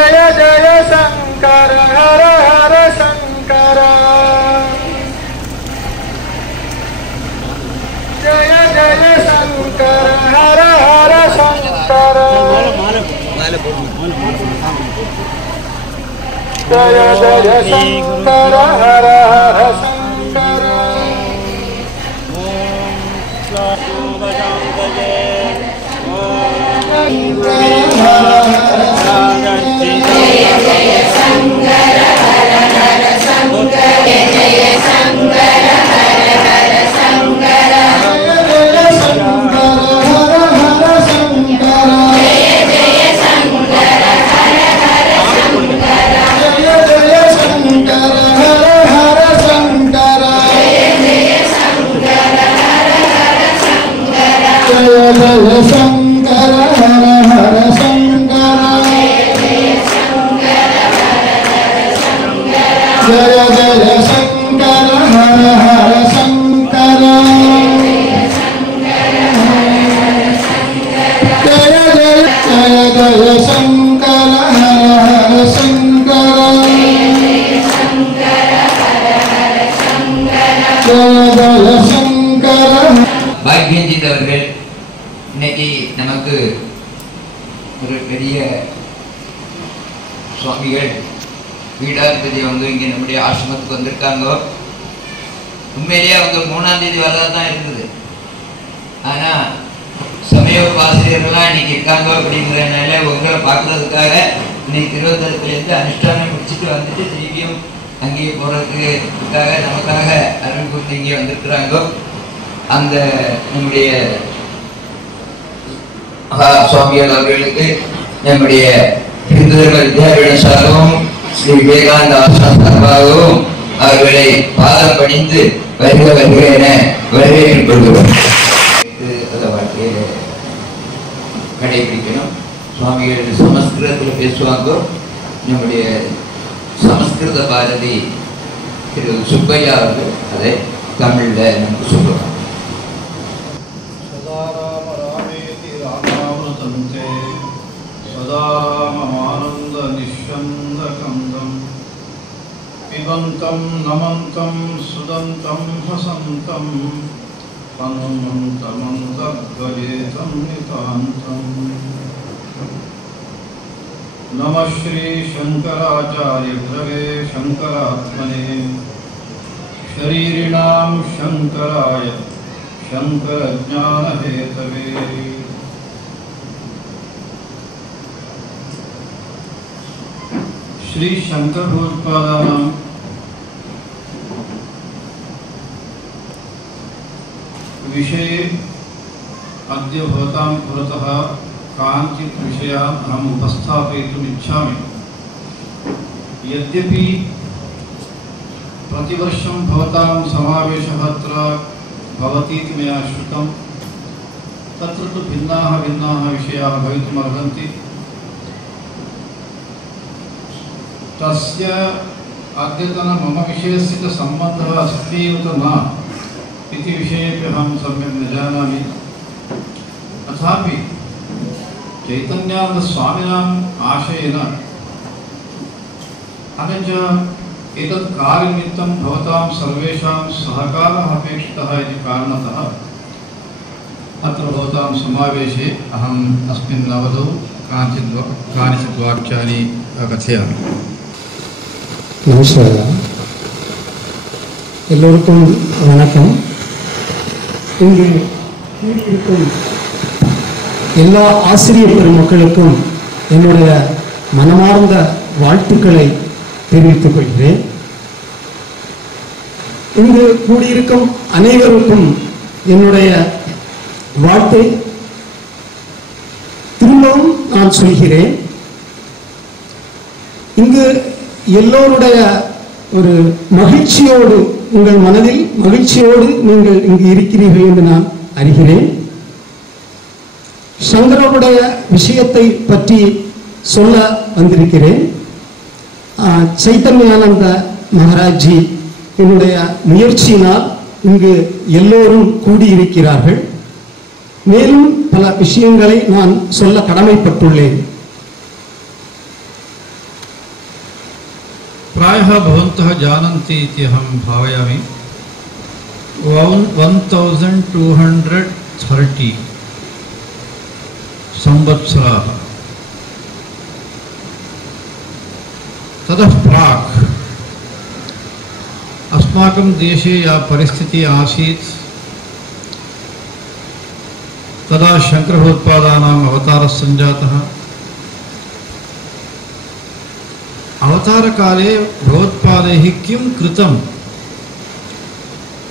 जय जय शंकर हर हर शंकर जय जय शंकर हर हर शंकर जय जय शंकर हर हर शंकर பாக்யஜித் அவர்கள் இன்னைக்கு நமக்கு ஒரு பெரிய சுவாமிகள் வீடார்பதி அவங்க இங்கே நம்முடைய ஆசிரமத்துக்கு வந்திருக்காங்க. உண்மையிலேயே அவங்க 3ஆம் தேதி வரதா தான் இருந்தது. ஆனால் சமயவகுப்பு ஆசிரியர்கள்லாம் இன்னைக்கு இருக்காங்க அப்படிங்கிறதுனால உங்களை பார்க்கறதுக்காக இன்னைக்கு திருவனந்தபுரத்துலேருந்து அனுஷ்டானம் முடிச்சுட்டு வந்துட்டு திரும்பியும் அங்கேயே போகிறதுக்காக நமக்காக அருள் கூர்ந்து இங்கே வந்திருக்கிறாங்க. அந்த நம்முடைய சுவாமிகள் அவர்களுக்கு நம்முடைய இந்து தர்ம வித்யாபீட சார்பாகவும் ஸ்ரீ விவேகானந்த ஆசிரம சார்பாகவும் அவர்களை பாதம் பணிந்து வருக வருக என வரவேற்றுக் கொள்கிறோம். வாழ்க்கையை கடைபிடிக்கணும். சுவாமிகள் சமஸ்கிருதத்தில் பேசுவாங்க. நம்முடைய சமஸ்கிருத பாரதி திரு சுப்பையா அவர்கள் அதை தமிழில் நமக்கு சொல்லுவாங்க. पिबन्तं नमन्तं सुदन्तं हसन्तं हनुमन्तमन्तर्गलितं नितान्तं नमः श्री शंकराचार्य द्रवे शंकरात्मने शरीरिणां शंकराय शंकर ज्ञान हेतवे श्री शंकर भगवत्पादानां विषये अद्य भवतां पुरतः कांचित् विषयान् अहम् उपस्थापयितुम् इच्छामि। यद्यपि प्रतिवर्षं भवतां समावेशः अत्र भवतीति मया श्रुतं, तत्र तु भिन्नाः विषयाः भवितुमर्हन्ति। तस्य अद्यतन मम विषयस्य च सम्बन्धः अस्ति उत न इति विषयेपि अहं सम्यक् न जानामि। तथापि चैतन्यानन्दस्वामिनाम् आशयेन अनच एतत् कार्यनिमित्तं भवतां सर्वेषां सहकारः अपेक्षितः इति कारणतः अत्र भवतां समावेशे अहम् अस्मिन् अवधौ कानिचित् वाक्यानि कथयामि। நமஸ்காரம். எல்லோருக்கும் வணக்கம். இங்கு கூடியிருக்கும் எல்லா ஆசிரியர் பெருமக்களுக்கும் என்னுடைய மனமார்ந்த வாழ்த்துக்களை தெரிவித்துக் கொள்கிறேன். இங்கு கூடியிருக்கும் அனைவருக்கும் என்னுடைய வாழ்த்தை திரும்பவும் நான் சொல்கிறேன். இங்கு எல்லோருடைய ஒரு மகிழ்ச்சியோடு, உங்கள் மனதில் மகிழ்ச்சியோடு நீங்கள் இங்கு இருக்கிறீர்கள் என்று நான் அறிகிறேன். சங்கரனுடைய விஷயத்தை பற்றி சொல்ல வந்திருக்கிறேன். சைத்தன்யானந்த மகாராஜ்ஜி என்னுடைய முயற்சியினால் இங்கு எல்லோரும் கூடியிருக்கிறார்கள். மேலும் பல விஷயங்களை நான் சொல்ல கடமைப்பட்டுள்ளேன். प्रायः भवन्तः जानन्ति इति अहं भावयामि 1230 संवत्सराः ततः प्राक् अस्माकं देशे या परिस्थितिः आसीत् तदा शङ्करभगवत्पादानाम् अवतारः सञ्जातः। अवतारकाले भगवत्पादैः किं कृतम्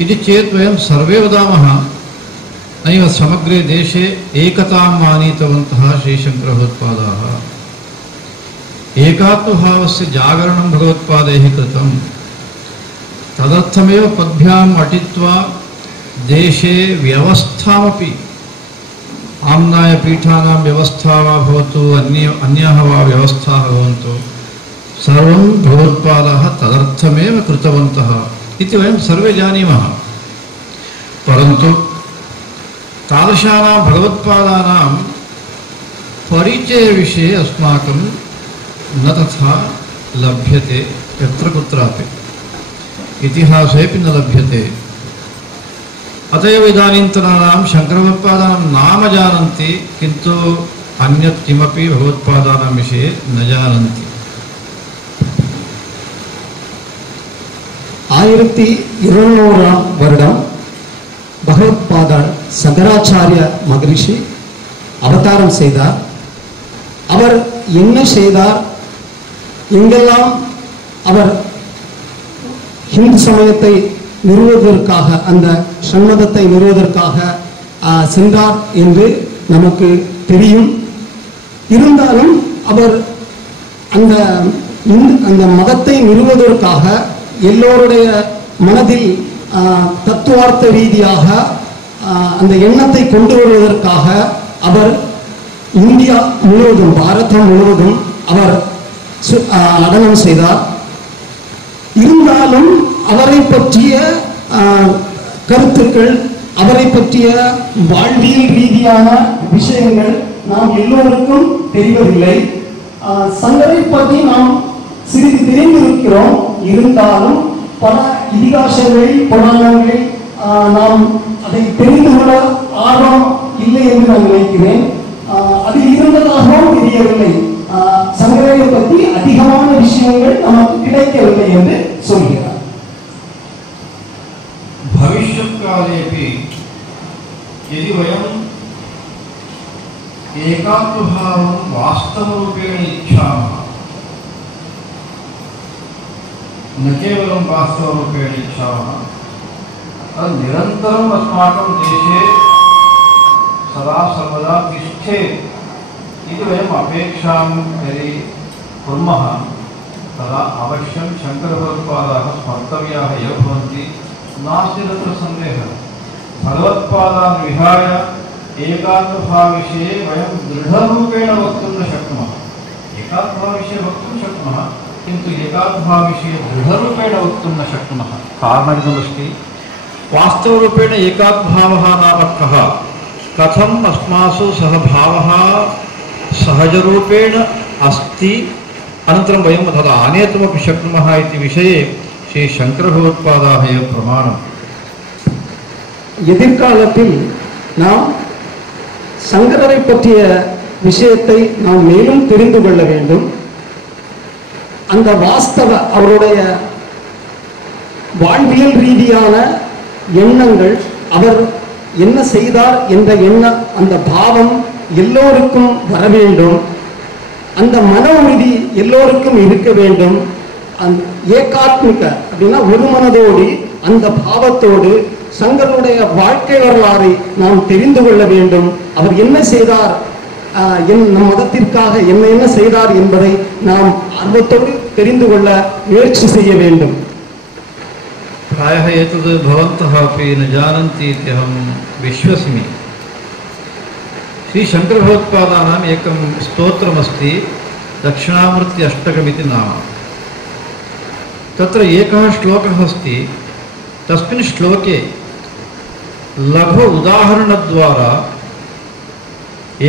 इति चेत् वयं सर्वे वदामः नैव समग्रे देशे एकताम् आनीतवन्तः श्रीशङ्करभगवत्पादाः। एकात्मभावस्य जागरणं भगवत्पादैः कृतं। तदर्थमेव पद्भ्याम् अटित्वा देशे व्यवस्थामपि आम्नायपीठानां व्यवस्था वा भवतु अन्याः वा व्यवस्थाः भवन्तु सर्वं भगवत्पादाः तदर्थमेव कृतवन्तः इति वयं सर्वे जानीमः। परन्तु तादृशानां भगवत्पादानां परिचयविषये अस्माकं न तथा लभ्यते, यत्र कुत्रापि इतिहासेऽपि न लभ्यते। अत एव इदानीन्तनानां शङ्करभगवत्पादानां नाम जानन्ति, किन्तु अन्यत् किमपि भगवत्पादानां विषये न जानन्ति। 1200ஆம் வருடம் பகவத்பாதர் சங்கராச்சாரிய மகரிஷி அவதாரம் செய்தார். அவர் என்ன செய்தார், எங்கெல்லாம் அவர் ஹிந்து சமயத்தை நிறுவுவதற்காக, அந்த சண்மதத்தை நிறுவுவதற்காக சென்றார் என்று நமக்கு தெரியும். இருந்தாலும் அவர் அந்த மதத்தை நிறுவுவதற்காக எல்லோருடைய மனதில் தத்துவார்த்த ரீதியாக அந்த எண்ணத்தை கொண்டு வருவதற்காக அவர் இந்தியா முழுவதும், பாரதம் முழுவதும் அவர் நடனம் செய்தார். இருந்தாலும் அவரை பற்றிய கருத்துக்கள், அவரை பற்றிய வாழ்வியல் ரீதியான விஷயங்கள் நாம் எல்லோருக்கும் தெரிவதில்லை. சங்கரை பற்றி நாம் சிறிது தெரிந்திருக்கிறோம். இருந்தாலும் பல இதிகாசங்கள், புராணங்கள் நாம் அதை தெரிந்து கொள்ள ஆர்வம் இல்லை என்று நான் நினைக்கிறேன். அதில் இருந்ததாகவும் தெரியவில்லை. சங்கரை பற்றி அதிகமான விஷயங்கள் நமக்கு கிடைக்கவில்லை என்று சொல்கிறார். भविष्यत्कालेपि यदि वयम् एकात्मभावं वास्तवरूपेण इच्छामः, न केवलं वास्तवरूपेण इच्छामः, निरन्तरम् अस्माकं देशे सदा सर्वदा तिष्ठेत् इति वयम् अपेक्षां यदि कुर्मः तदा अवश्यं शङ्करभगवत्पादाः स्मर्तव्याः एव भवन्ति, नास्ति तत्र सन्देहः। भगवत्पादान् विहाय एकात्मभावविषये वयं दृढरूपेण वक्तुं न शक्नुमः। एकात्मभावविषये वक्तुं शक्नुमः, किन्तु एकात्मभावविषये दृढरूपेण वक्तुं न शक्नुमः। कारणमिदमस्ति, वास्तवरूपेण एकात्मभावः नाम कः, कथम् अस्मासु सः भावः सहजरूपेण अस्ति, अनन्तरं वयं तद् आनेतुमपि शक्नुमः इति विषये श्री शङ्करभगवत्पादाः एव प्रमाणम्। எதிர்காலத்தில் நாம் சங்கரரை பற்றிய விஷயத்தை நாம் மேலும் தெரிந்து கொள்ள வேண்டும். அந்த வாஸ்தவ அவருடைய வாழ்வியல் ரீதியான எண்ணங்கள், அவர் என்ன செய்தார் என்ற அந்த பாவம் எல்லோருக்கும் வர வேண்டும். அந்த மன உறுதி எல்லோருக்கும் இருக்க வேண்டும். அந்த ஏகாத்மிக அப்படின்னா ஒரு மனதோடு, அந்த பாவத்தோடு சங்கருடைய வாழ்க்கை வரலாறை நாம் தெரிந்து கொள்ள வேண்டும். அவர் என்ன செய்தார், நம் மதத்திற்காக என்ன செய்தார் என்பதை நாம் ஆர்வத்தோடு தெரிந்து கொள்ள முயற்சி செய்ய வேண்டும். प्रायः एतद् भवन्तः अपि न जानन्ति इति अहं विश्वसिमि। श्रीशङ्करभगवत्पादानाम् एकं स्तोत्रमस्ति, दक्षिणामूर्ति अष्टकमिति नाम। तत्र एकः श्लोकः अस्ति, तस्मिन् श्लोके लघु उदाहरणद्वारा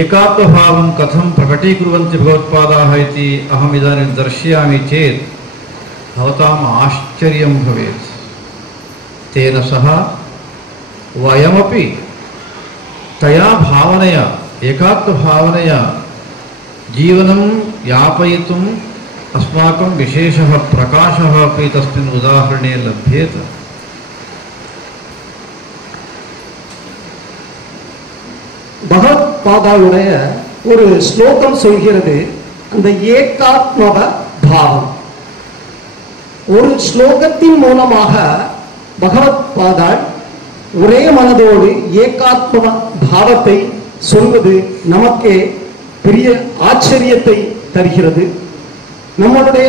एकात्मभावं कथं प्रकटीकुर्वन्ति भगवत्पादाः इति अहम् इदानीं दर्शयामि चेत् भवताम् आश्चर्यं भवेत्। तेन सह वयमपि तया भावनया एकात्मभावनया जीवनं यापयितुम् अस्माकं विशेषः प्रकाशः अपि तस्मिन् उदाहरणे लभ्येत। பகவத்பாதாவுடைய ஒரு ஸ்லோகம் சொல்கிறது, அந்த ஏகாத்மவ பாவம். ஒரு ஸ்லோகத்தின் மூலமாக பகவத்பாதாள் ஒரே மனதோடு ஏகாத்ம பாவத்தை சொல்வது நமக்கே பெரிய ஆச்சரியத்தை தருகிறது. நம்மளுடைய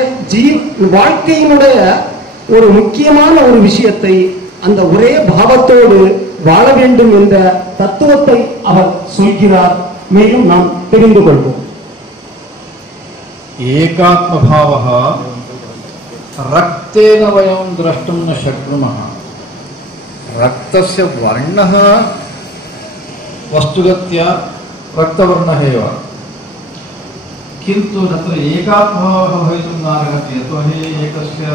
வாழ்க்கையினுடைய ஒரு முக்கியமான ஒரு விஷயத்தை அந்த ஒரே பாவத்தோடு வாழ வேண்டும் என்ற தத்துவத்தை அவர் சொல்கிறார். மேலும் நாம் தெரிந்து கொள்வோம். एकात्म भावः रक्तेन वयं द्रष्टुं न शक्नुमः। रक्तस्य वर्णः वस्तुगत्या रक्तवर्णः एव, किन्तु तत्र एकात्मभावः भवितुं नार्हति। यतोहि एकस्य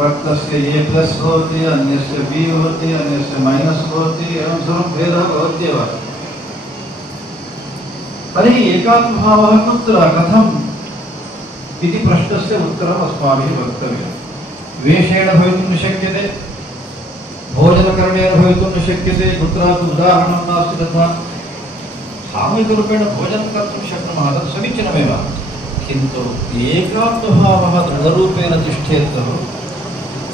रक्तस्य ए प्लस् भवति, अन्यस्य बी भवति, अन्यस्य मैनस् भवति, एवं सर्वं भेदः भवत्येव। तर्हि एकात्मभावः कुत्र कथम् इति प्रश्नस्य उत्तरम् अस्माभिः वक्तव्यम्। वेषेण भवितुं न शक्यते, भोजनकरणेन भवितुं न शक्यते। कुत्रापि उदाहरणं नास्ति तथा। सामूहिकरूपेण भोजनं कर्तुं शक्नुमः, तत् समीचीनमेव, किन्तु एकात्मभावः दृढरूपेण तिष्ठेत् खलु,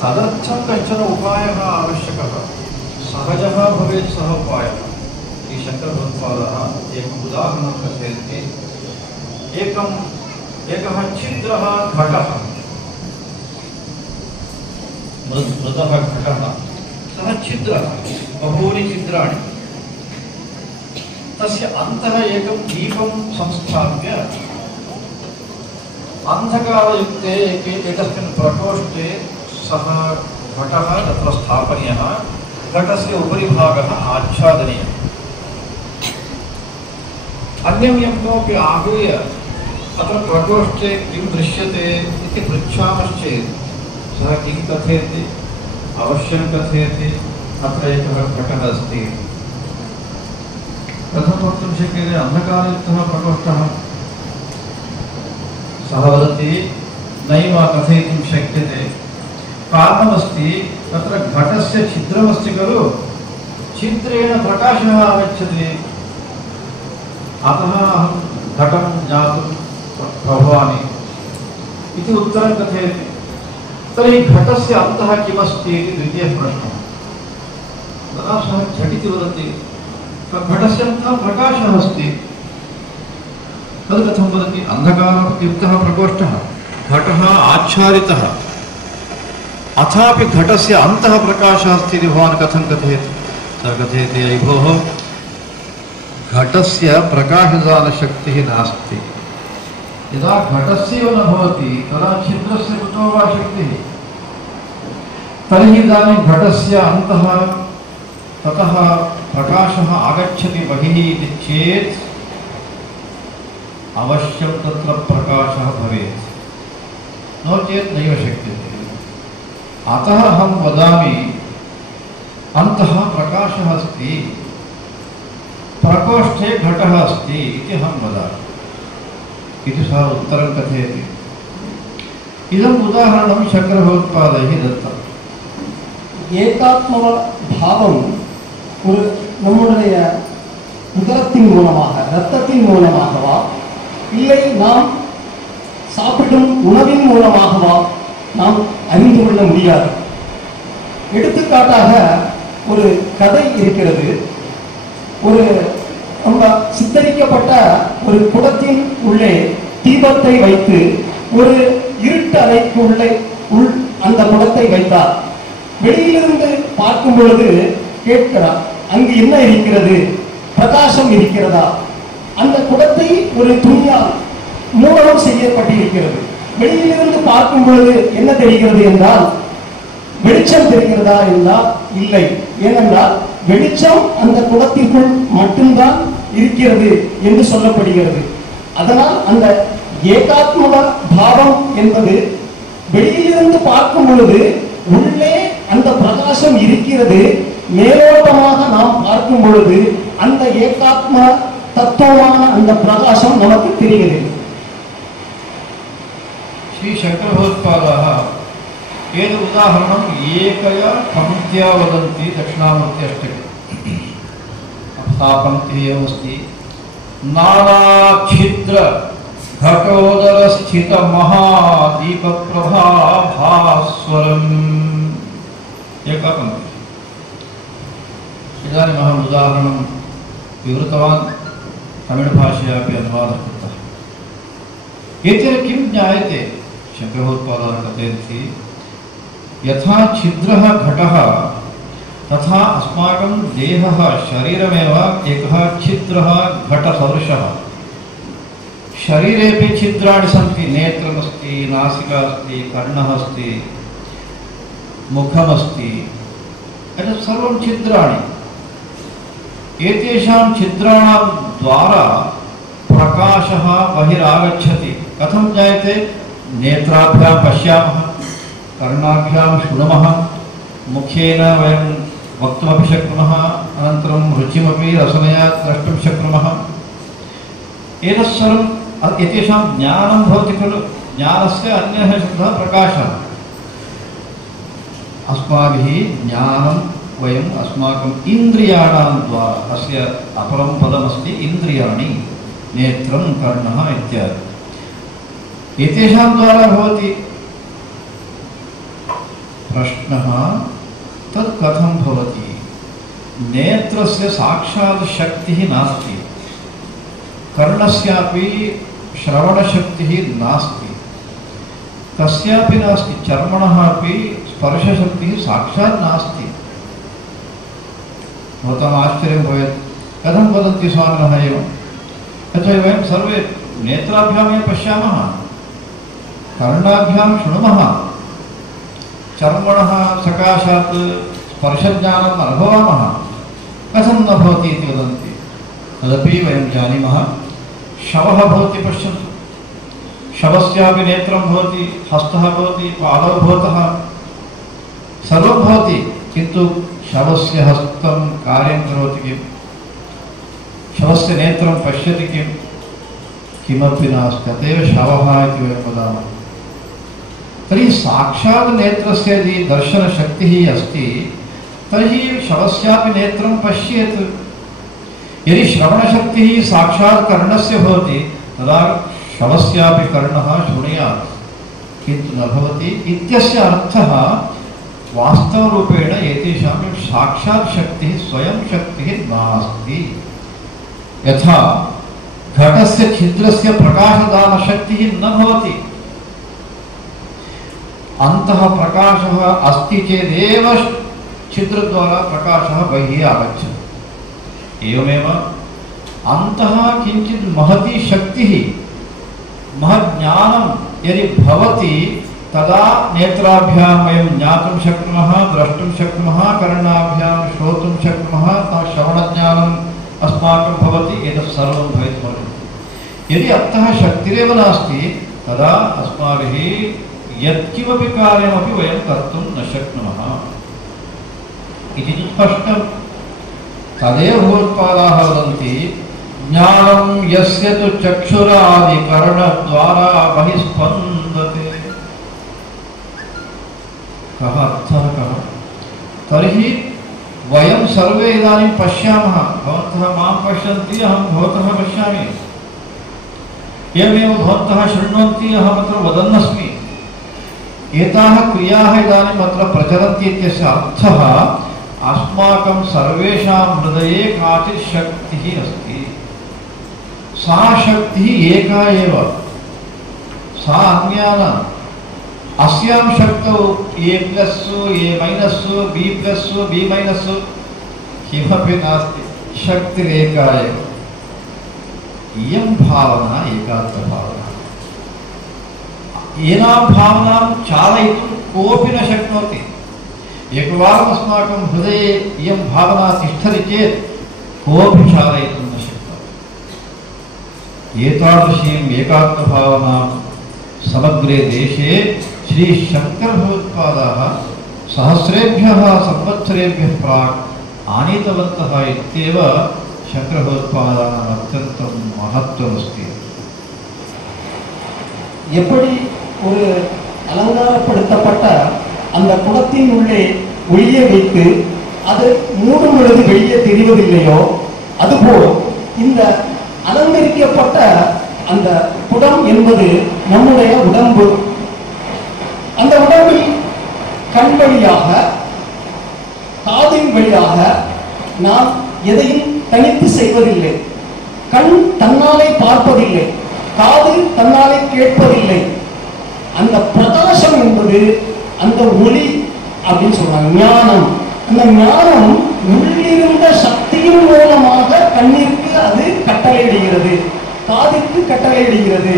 तदर्थं कश्चन उपायः आवश्यकः, सहजः भवेत् सः उपायः। श्रीशङ्करभगवत्पादः एकम् उदाहरणं कथयन्ति। एकः छिद्रः घटः, मृतः घटः, सः छिद्रः, बहूनि छिद्राणि, तस्य अन्तः एकं दीपं संस्थाप्य अन्धकारयुक्ते एकस्मिन् प्रकोष्ठे सः घटः तत्र स्थापनीयः, घटस्य उपरि भागः आच्छादनीयः। अन्यं यं कोऽपि आहूय अत्र प्रकोष्ठे किं दृश्यते इति पृच्छामश्चेत् सः किं कथयति? अवश्यं कथयति अत्र एकः घटः अस्ति। कथं वक्तुं शक्यते अन्धकारयुक्तः प्रकोष्ठः? सः वदति नैव कथयितुं शक्यते। कारणमस्ति, तत्र घटस्य छिद्रमस्ति खलु, छिद्रेण प्रकाशः आगच्छति, अतः अहं घटं ज्ञातुं प्रभवामि इति उत्तरं कथयति। तर्हि घटस्य अन्तः किमस्ति इति द्वितीयः प्रश्नः। तदा सः झटिति वदति घटस्य अन्तः प्रकाशः अस्ति। तद् कथं वदति? अन्धकारयुक्तः प्रकोष्ठः, घटः आच्छादितः, अथापि घटस्य अन्तः प्रकाशः अस्ति इति भवान् कथं कथयति? सः कथयति अयि भोः, घटस्य प्रकाशदानशक्तिः नास्ति। यदा घटस्यैव न भवति तदा छिद्रस्य कुतो वा शक्तिः? तर्हि इदानीं घटस्य अन्तः ततः प्रकाशः आगच्छति बहिः इति चेत् अवश्यं तत्र प्रकाशः भवेत्, नो चेत् नैव शक्यते। अतः अहं वदामि अन्तः प्रकाशः अस्ति, प्रकोष्ठे घटः अस्ति इति अहं वदामि इति सः उत्तरं कथयति। इदम् उदाहरणं शङ्करभगवत्पादैः दत्तम्। ஏகாத்ம பாவம் ஒரு நம்முடைய உதரத்தின் மூலமாக, இரத்தத்தின் மூலமாகவா, இல்லை நாம் சாப்பிடும் உணவின் மூலமாகவா நாம் அறிந்து கொள்ள முடியாது. எடுத்துக்காட்டாக ஒரு கதை இருக்கிறது. ஒரு ரொம்ப சித்தரிக்கப்பட்ட ஒரு குடத்தின் உள்ளே தீபத்தை வைத்து ஒரு இருட்டு அறைக்கு உள்ளே அந்த குடத்தை வைத்தார். வெளியிலிருந்து பார்க்கும் பொழுது கேட்கிறார், அங்கு என்ன இருக்கிறது? பிரகாசம் இருக்கிறதா? அந்த குடத்தை ஒரு துணியால் மூடனம் செய்யப்பட்டிருக்கிறது. வெளியிலிருந்து பார்க்கும் பொழுது என்ன தெரிகிறது என்றால், வெளிச்சம் தெரிகிறதா என்றால் இல்லை. ஏனென்றால் வெளிச்சம் அந்த குடத்திற்குள் மட்டும்தான் இருக்கிறது என்று சொல்லப்படுகிறது. அதனால் அந்த ஏகாத்ம பாவம் என்பது வெளியிலிருந்து பார்க்கும் பொழுது உள்ளே அந்த பிரகாசம் இருக்கிறது. மேலோட்டமாக நாம் பார்க்கும் பொழுது அந்த ஏகாத்ம தத்துவமான அந்த பிரகாசம் நமக்கு தெரிகிறது. श्री शंकरभगवत्पादाः एतत् उदाहरणम् एकया पङ्क्त्या वदन्ति दक्षिणामूर्ति अष्टके. सा पङ्क्तिः एवमस्ति: नानाच्छिद्र घटोदरस्थित महादीपप्रभा भास्वरम्. एका पङ्क्तिः. इदानीम् अहम् उदाहरणं विवृतवान्, तमिळ्भाषया अपि अनुवादः कृतः. एतेन किं ज्ञायते? शंकरभगवत्पादाः कथयन्ति, यथा छिद्रः घटः तथा अस्माकं देहः शरीरमेव एकः छिद्रः घटसदृशः. शरीरेपि छिद्राणि सन्ति. नेत्रमस्ति, नासिका अस्ति, कर्णः अस्ति, मुखमस्ति. एतत् सर्वं छिद्राणि. एतेषां छिद्राणां द्वारा प्रकाशः बहिरागच्छति. कथं जायते? नेत्राभ्यां पश्यामः, कर्णाभ्यां शृणुमः, मुखेन वयं वक्तुमपि शक्नुमः, अनन्तरं रुचिमपि रसनया द्रष्टुं शक्नुमः. एतत् सर्वम् एतेषां ज्ञानं भवति खलु. ज्ञानस्य अन्यः शब्दः प्रकाशः. अस्माभिः ज्ञानं वयम् अस्माकम् इन्द्रियाणां द्वारा, अस्य अपरं पदमस्ति इन्द्रियाणि, नेत्रं, कर्णः इत्यादि. एतेषां द्वारा भवति. प्रश्नः, तत् कथं भवति? नेत्रस्य साक्षात् शक्तिः नास्ति, कर्णस्यापि श्रवणशक्तिः नास्ति, कस्यापि नास्ति, चर्मणः अपि स्पर्शशक्तिः साक्षात् नास्ति. भवताम् आश्चर्यं भवेत्, कथं वदन्ति स्वामिनः एवं? यतोहि वयं सर्वे नेत्राभ्यामेव पश्यामः, कर्णाभ्यां शृणुमः, चर्मणः सकाशात् स्पर्शज्ञानम् अनुभवामः. कथं न भवति इति वदन्ति. तदपि वयं जानीमः. शवः भवति, पश्यन्तु, शवस्यापि नेत्रं भवति, हस्तः भवति, पादौ भवतः, सर्वं भवति, किन्तु शवस्य हस्तं कार्यं करोति किम्? शवस्य नेत्रं पश्यति किम्? किमपि नास्ति. अतएव शवः इति वयं वदामः. तर्हि साक्षात् नेत्रस्य यदि दर्शनशक्तिः अस्ति तर्हि शवस्यापि नेत्रं पश्येत्. यदि श्रवणशक्तिः साक्षात् कर्णस्य भवति तदा शवस्यापि कर्णः शृणुयात्, किन्तु न भवति. इत्यस्य अर्थः वास्तवरूपेण एतेषां साक्षात् शक्तिः, स्वयं शक्तिः नास्ति. यथा घटस्य छिद्रस्य प्रकाशदानशक्तिः न भवति. अन्तः प्रकाशः अस्ति चेदेव छिद्रद्वारा प्रकाशः बहिः आगच्छति. एवमेव अन्तः किञ्चित् महती शक्तिः, महज्ञानं यदि भवति तदा नेत्राभ्यां वयं ज्ञातुं शक्नुमः, द्रष्टुं शक्नुमः, कर्णाभ्यां श्रोतुं शक्नुमः, श्रवणज्ञानम् अस्माकं भवति. एतत् सर्वं भवितुमर्हति. यदि अन्तः शक्तिरेव नास्ति तदा अस्माभिः यत्किमपि कार्यमपि वयं कर्तुं न शक्नुमः इति स्पष्टं. तदेव भगवत्पादाः वदन्ति, ज्ञानं यस्य तु चक्षुरादिकरणद्वारा बहिस्पन्दते. कः अर्थः कः? तर्हि वयं सर्वे इदानीं पश्यामः. भवन्तः मां पश्यन्ति, अहं भवतः पश्यामि. एवमेव भवन्तः शृण्वन्ति, अहमत्र वदन्नस्मि. एताः क्रियाः इदानीम् अत्र प्रचलन्ति इत्यस्य अर्थः अस्माकं सर्वेषां हृदये काचित् शक्तिः अस्ति. सा शक्तिः एका एव, सा अन्या न. अस्यां शक्तौ ए प्लस्, ए माइनस्, बी प्लस्, बी माइनस् किमपि नास्ति. शक्तिरेका एव. इयं भावना एकात्मभावना. एनां भावनां चालयितुं कोऽपि न शक्नोति. एकवारम् अस्माकं हृदये इयं भावना तिष्ठति चेत् कोऽपि चालयितुं न शक्नोति. एतादृशीम् एकात्मभावनां समग्रे देशे श्री शंकरभगवत्पादाः सहस्रेभ्यः संवत्सरेभ्यः प्राक् आनीतवन्तः इत्येव शंकरभगवत्पादानाम् अत्यन्तं महत्त्वमस्ति. எப்படி ஒரு அலங்காரப்படுத்தப்பட்ட அந்த குடத்தின் உள்ளே ஒளியை வைத்து அது மூடும் பொழுது வெளியே தெரிவதில்லையோ, அதுபோல் இந்த அலங்கரிக்கப்பட்ட அந்த குடம் என்பது நம்முடைய உடம்பு. அந்த உடம்பில் கண் வழியாக காதின் வழியாக நாம் எதையும் தனித்து செய்வதில்லை. கண் தன்னாலே பார்ப்பதில்லை, காது தன்னாலே கேட்பதில்லை. அந்த பிரகாசம் என்பது அந்த ஒளி அப்படின்னு சொல்றாங்க, ஞானம். அந்த ஞானம் உள்ளிருந்த சக்தியின் மூலமாக கண்ணிற்கு அது கட்டளையிடுகிறது, காதிற்கு கட்டளையிடுகிறது.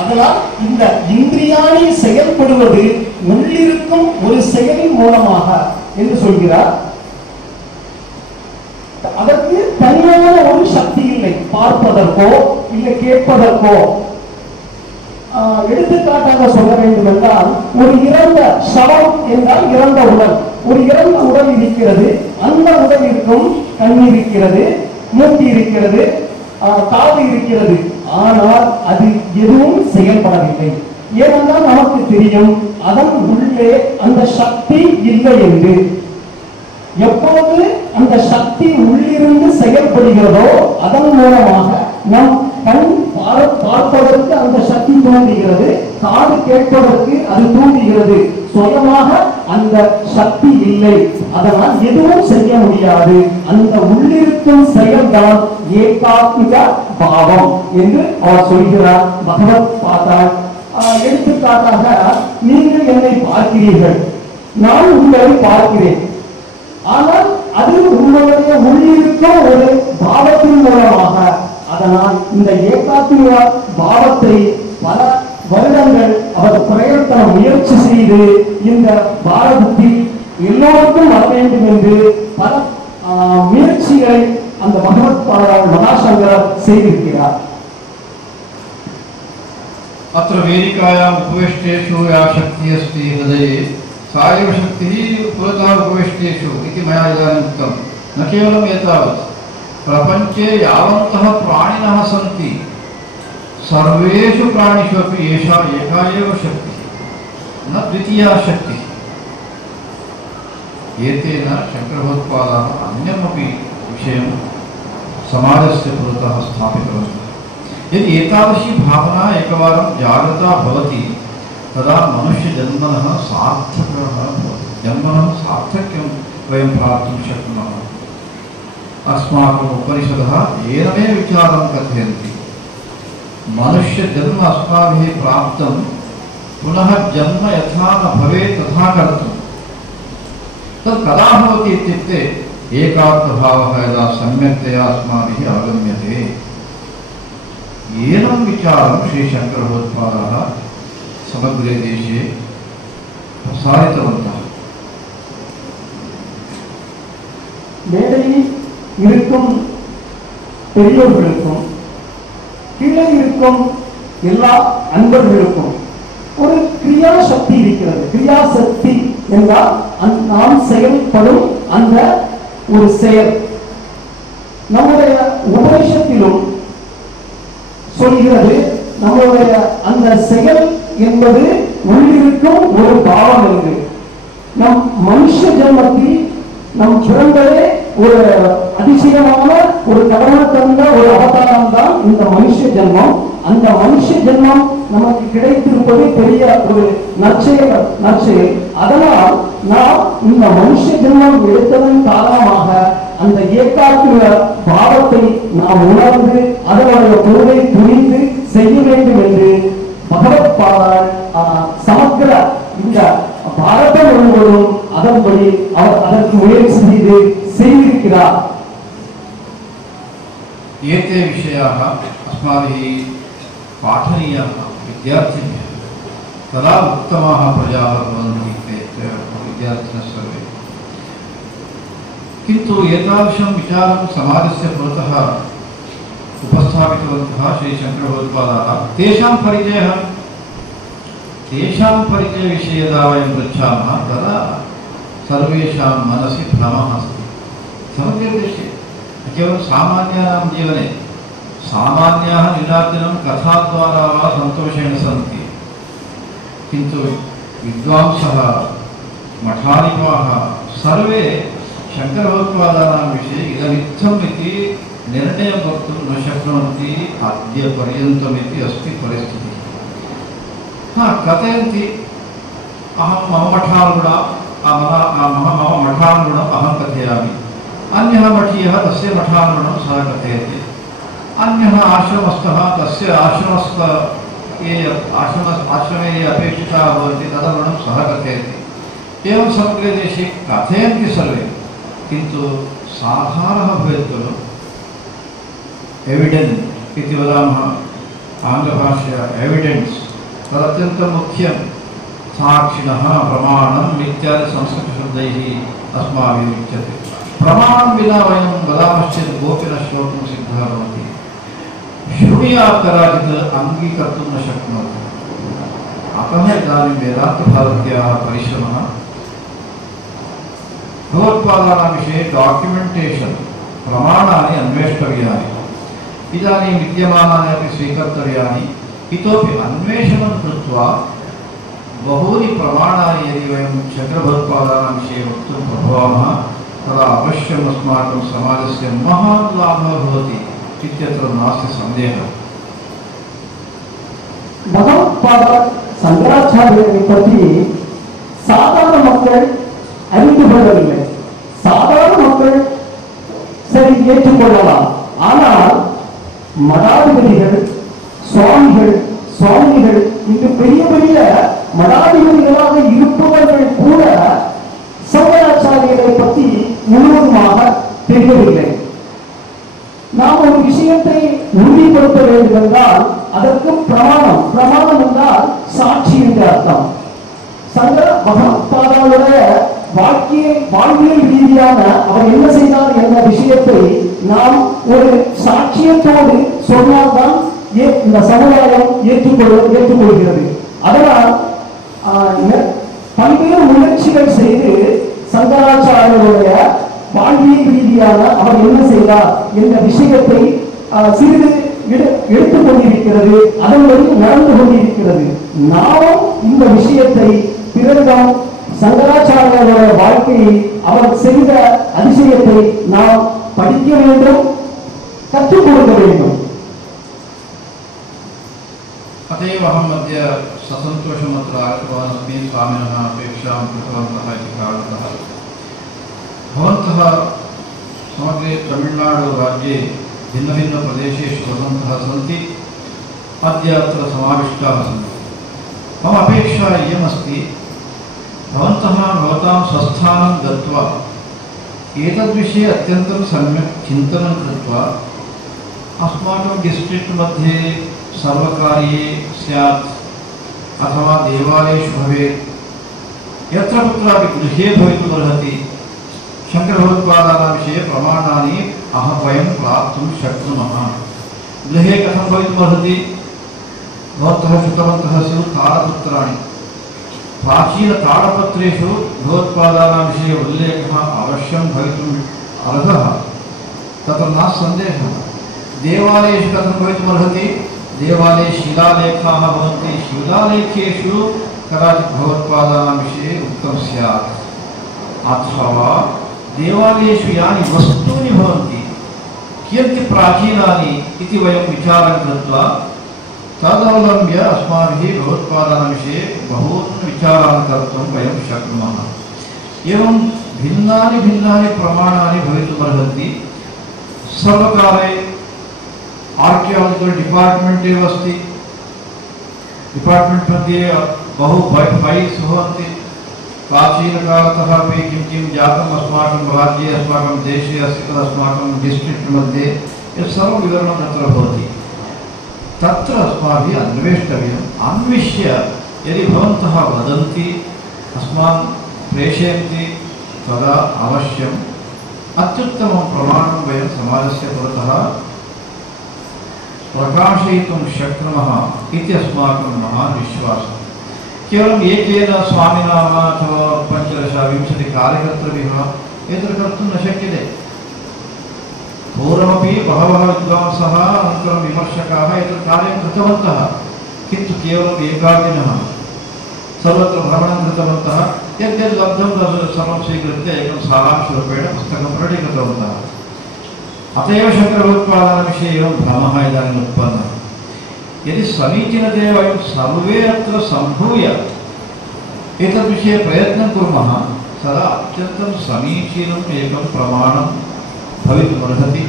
அதனால் இந்த இந்திரியாணி செயல்படுவது உள்ளிருக்கும் ஒரு செயலின் மூலமாக என்று சொல்கிறார். அதற்கு தனியான ஒரு சக்தி இல்லை, பார்ப்பதற்கோ இல்லை கேட்பதற்கோ. எடுத்துக்காட்டாக சொல்ல வேண்டும் என்றால், ஒரு இறந்த சவம் என்றால் இறந்த உடல், ஒரு இறந்த உடல் இருக்கிறது. அந்த உடலிற்கும் கண் இருக்கிறது, மூக்கு இருக்கிறது, காது இருக்கிறது. ஆனால் அது எதுவும் செயல்படவில்லை. ஏனென்றால் நமக்கு தெரியும் அதன் உள்ளே அந்த சக்தி இல்லை என்று. எப்போது அந்த சக்தி உள்ளிருந்து செயல்படுகிறதோ அதன் மூலமாக நம் கண் பார்ப்பதற்கு அந்த சக்தி தூண்டுகிறது, காது கேட்பதற்கு அது தூண்டுகிறது. சுயமாக அந்த சக்தி இல்லை, அதனால் எதுவும் செய்ய முடியாது. அந்த உள்ளிருக்கும் செயல்தான் ஏகாத்மிக பாவம் என்று அவர் சொல்கிறார். பகவத் பாதாள் எடுத்துக்காட்டாக, நீங்கள் என்னை பார்க்கிறீர்கள், நான் உங்களை பார்க்கிறேன். ஆனால் அது உங்களுடைய உள்ளிருக்கும் ஒரு பாவத்தின் மூலமாக. அதனால் இந்த ஏகாத்மிக பாவத்தை பல வருடங்கள் அவர் பிரயத்தன முயற்சி செய்து இந்த பாரதத்தில் எல்லோருக்கும் வர வேண்டும் என்று பல முயற்சிகளை அந்த பகவத் பாதாள் மகாசங்கர் செய்திருக்கிறார். अत्र वेदिकायाम् उपविष्टेषु या शक्तिः अस्ति हृदये सा एव शक्तिः पुरतः उपविष्टेषु इति मया इदानीम् उक्तं. न केवलम् एतावत्, प्रपञ्चे यावन्तः प्राणिनः सन्ति सर्वेषु प्राणिषु अपि एषा एका एव शक्तिः, न द्वितीया शक्तिः. एतेन शङ्करभगवत्पादाः अन्यमपि विषयं समाजस्य पुरतः स्थापितवन्तः. यदि एतादृशी भावना एकवारं जागृता भवति तदा मनुष्यजन्मनः सार्थकः भवति. जन्मनः सार्थक्यं वयं प्राप्तुं शक्नुमः. अस्माकम् उपनिषदः एनमेव विचारं कथयन्ति. मनुष्यजन्म अस्माभिः प्राप्तं, पुनः जन्म यथा न भवेत् तथा कर्तुं. तत् कदा भवति इत्युक्ते एकात्मभावः यदा सम्यक्तया अस्माभिः अवगम्यते. एनं विचारं श्री शङ्करभगवत्पादाः समग्रे देशे प्रसारितवन्तः. மேடையில் இருக்கும் பெரியோர்களுக்கும் கீழே இருக்கும் எல்லா அன்பர்களுக்கும் ஒரு கிரியா சக்தி இருக்கிறது. கிரியா சக்தி என்றால் நாம் செயல்படும் அந்த ஒரு செயல். நம்முடைய உபநிஷத்திலும் சொல்கிறது, நம்முடைய அந்த செயல் என்பது உள்ளிருக்கும் ஒரு பாவம் என்று. நம் மனுஷ ஜென்மத்தில் நம் பிறந்ததே ஒரு அதிசயமான ஒரு கடவுள் தந்த ஒரு அவதாரம் தான் இந்த மனுஷ ஜென்மம். அந்த மனுஷ ஜென்மம் நமக்கு கிடைத்திருப்பது பெரிய ஒரு நற்செயல். அதனால் நாம் இந்த மனுஷ ஜென்மம் எடுத்ததன் காரணமாக அந்த ஏகாத்மிக பாவத்தை நாம் உணர்ந்து அதனுடைய பொருளை துணிந்து செய்ய வேண்டும் என்று பகவத் பாதாள் சமக்கிர இந்த பாரதம் முழுவதும் அதன்படி அவர் அதற்கு முயற்சி செய்திருக்கிறார். एते विषयाः अस्माभिः पाठनीयाः विद्यार्थिभ्यः. तदा उत्तमाः प्रजाः भवन्ति विद्यार्थिनः सर्वे. किन्तु एतादृशं विचारं समाजस्य पुरतः उपस्थापितवन्तः श्री शङ्करभगवत्पादाः. तेषां परिचयः तेषां परिचयविषये यदा वयं पृच्छामः तदा सर्वेषां मनसि भ्रमः अस्ति। समग्रदेशे केवलं सामान्यानां जीवने सामान्याः निराजनं कथाद्वारा वा सन्तोषेण सन्ति, किन्तु विद्वांसः मठाधिपाः सर्वे शङ्करभगवत्पादानां विषये इदमित्थम् इति निर्णयं वक्तुं न शक्नुवन्ति अद्यपर्यन्तमिति अस्ति परिस्थितिः। कथयन्ति अहं मम मठानुगुणम् अहं कथयामि, अन्यः मठीयः तस्य मठानुगुणं सः कथयति, अन्यः आश्रमस्थः तस्य आश्रमे ये अपेक्षिताः भवन्ति तदनुगुणं सः कथयति। एवं समग्रे देशे कथयन्ति सर्वे, किन्तु साधारणः भवेत् खलु। एविडेन्स् इति वदामः आङ्ग्लभाषया, एविडेन्स् तदत्यन्तं मुख्यं। साक्षिणः प्रमाणम् इत्यादि संस्कृतशब्दैः अस्माभिः उच्यते। प्रमाणं विना वयं वदामश्चेत् कोऽपि न श्रोतुं सिद्धः भवति। श्रुणुयात् कदाचित् अङ्गीकर्तुं न शक्नोति। अतः इदानीं वेदान्तभारत्याः परिश्रमः भगवत्पादानां विषये डाक्युमेण्टेशन्, प्रमाणानि अन्वेष्टव्यानि, इदानीं विद्यमानानि अपि स्वीकर्तव्यानि, इतोपि अन्वेषणं कृत्वा बहूनि प्रमाणानि यदि वयं शङ्करभगवत्पादानां विषये वक्तुं प्रभवामः तदा अवश्यम् अस्माकं समाजस्य महान् लाभः भवति इत्यत्र नास्ति सन्देहः। பகவத்பாதா சங்கராச்சாரியரை பற்றி சாதாரண மக்கள் அறிந்து கொள்ளவில்லை. சாதாரண மக்கள் சரி ஏற்றுக்கொள்ளலாம், ஆனால் மடாதிபதிகள் சுவாமிகள் இன்று பெரிய பெரிய மடாதிபதிகளாக இருப்பவர்கள் கூட சங்கராச்சாரியரை பற்றி முழுவதுமாக தெரியவில்லை. நாம் ஒரு விஷயத்தை உறுதிப்படுத்த வேண்டும் என்றால் அதற்கு பிரமாணம் என்றால் சாட்சி என்று அர்த்தம். சங்கர பகவத்பாதாவுடைய வாழ்வியல் ரீதியான அவர் என்ன செய்தார் என்ற விஷயத்தை நாம் ஒரு சாட்சியத்தோடு சொன்னால்தான் இந்த சமுதாயம் ஏற்றுக்கொள்கிறது. அதனால் பல்வேறு முயற்சிகள் செய்து சங்கராச்சாரியருடைய வாழ்வியல் ரீதியான அவர் என்ன செய்தார் என்ற விஷயத்தை சிறிது எடுத்துக் கொண்டிருக்கிறது, அதன்படி நடந்து கொண்டிருக்கிறது. நாமும் இந்த விஷயத்தை பிறர்தான் சங்கராச்சாரியருடைய வாழ்க்கையை அவர் செய்த அதிசயத்தை நாம் படிக்க வேண்டும், கற்றுக் கொடுக்க வேண்டும். अतएव अहम् अद्य ससन्तोषमत्र आगतवान् अस्मि। स्वामिनः अपेक्षां कृतवन्तः इति कारणतः भवन्तः समग्रे तमिळ्नाडुराज्ये भिन्नभिन्नप्रदेशेषु वसन्तः सन्ति, अद्य अत्र समाविष्टाः सन्ति। मम अपेक्षा इयमस्ति, भवन्तः भवतां स्वस्थानं गत्वा एतद्विषये अत्यन्तं सम्यक् चिन्तनं कृत्वा अस्माकं डिस्ट्रिक्ट् मध्ये सर्वकार्ये स्यात् अथवा देवालयेषु भवेत्, यत्र कुत्रापि गृहे भवितुमर्हति, शङ्करभगवत्पादानां विषये प्रमाणानि वयं प्राप्तुं शक्नुमः। गृहे कथं भवितुमर्हति? भवन्तः श्रुतवन्तः स्युः तालपत्राणि। प्राचीनतालपत्रेषु भगवत्पादानां विषये उल्लेखः अवश्यं भवितुम् अर्हः, तत्र नास्ति सन्देहः। देवालयेषु कथं भवितुमर्हति? देवालये शिलालेखाः भवन्ति, शिलालेखेषु कदाचित् भगवत्पादानां विषये उक्तं स्यात्। अथवा देवालयेषु यानि वस्तूनि भवन्ति कियन्ति प्राचीनानि इति वयं विचारं कृत्वा तदवलम्ब्य अस्माभिः भगवत्पादानां विषये बहून् विचारान् कर्तुं वयं शक्नुमः। एवं भिन्नानि प्रमाणानि भवितुमर्हन्ति। सर्वकारे आर्कियालजिकल् डिपार्ट्मेण्ट् एव अस्ति, डिपार्ट्मेण्ट् मध्ये बहु फैल्स् भवन्ति। प्राचीनकालतः अपि किं जातम् अस्माकं राज्ये, अस्माकं देशे अस्ति, तदस्माकं डिस्ट्रिक्ट् मध्ये यत् सर्वं विवरणं तत्र भवति। तत्र अस्माभिः अन्वेष्टव्यम्। अन्विष्य यदि भवन्तः वदन्ति, अस्मान् प्रेषयन्ति, तदा अवश्यम् अत्युत्तमं प्रमाणं वयं समाजस्य पुरतः प्रकाशयितुं शक्नुमः इति अस्माकं महान् विश्वासः। केवलम् एकेन स्वामिना अथवा 15-20 कार्यकर्तृभिः एतत् कर्तुं न शक्यते। पूर्वमपि बहवः विद्वांसः अनन्तरं विमर्शकाः एतत् कार्यं कृतवन्तः, किन्तु केवलम् एकाकिनः सर्वत्र भ्रमणं कृतवन्तः, यद्यद् लब्धं तद् सर्वं स्वीकृत्य एकं सारांशरूपेण पुस्तकं प्रकटितवन्तः। अत एव शङ्करभगवत्पादानां एवं भ्रमः इदानीम् उत्पन्नः। यदि समीचीनतया वयं सर्वे अत्र सम्भूय एतद्विषये प्रयत्नं कुर्मः तदा अत्यन्तं समीचीनम् एकं प्रमाणं भवितुमर्हति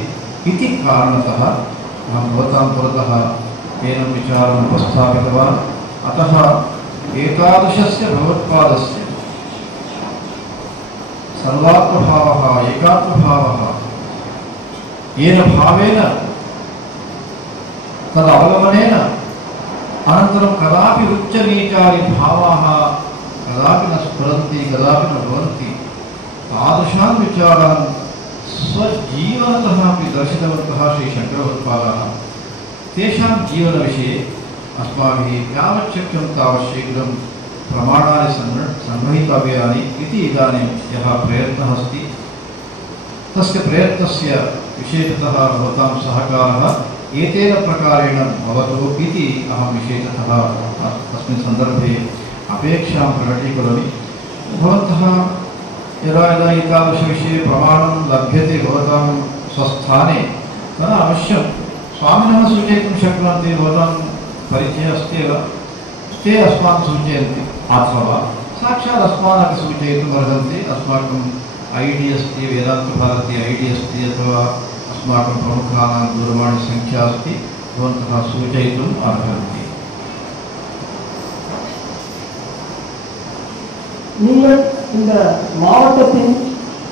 इति कारणतः अहं भवतां पुरतः एनं विचारम् उपस्थापितवान्। अतः एतादृशस्य भगवत्पादस्य सर्वात्मभावः एकात्मभावः येन भावेन तदवगमनेन अनन्तरं कदापि उच्चनीचादि भावाः कदापि न स्फुरन्ति, कदापि न भवन्ति। तादृशान् विचारान् स्वजीवनतः अपि दर्शितवन्तः श्रीशङ्करभगवत्पादाः। तेषां जीवनविषये अस्माभिः यावत् शक्यं तावत् शीघ्रं प्रमाणानि सङ्ग्रहीतव्यानि इति इदानीं यः प्रयत्नः अस्ति तस्य प्रयत्नस्य विशेषतः भवतां सहकारः एतेन प्रकारेण भवतु इति अहं विशेषतः अस्मिन् सन्दर्भे अपेक्षां प्रकटीकरोमि। भवन्तः यदा यदा एतादृशविषये प्रमाणं लभ्यते भवतां स्वस्थाने तदा अवश्यं स्वामिनः सूचयितुं शक्नुवन्ति। भवतां परिचयः अस्ति एव, ते अस्मान् सूचयन्ति अथवा साक्षात् अस्मानपि सूचयितुम् अर्हन्ति। अस्माकम् ID अस्ति, वेदान्तभारती ID अस्ति, अथवा अस्माकं प्रमुखानां दूरवाणीसङ्ख्या अस्ति, भवन्तः सूचयितुम् अर्हन्ति। நீங்கள் இந்த மாவட்டத்தின்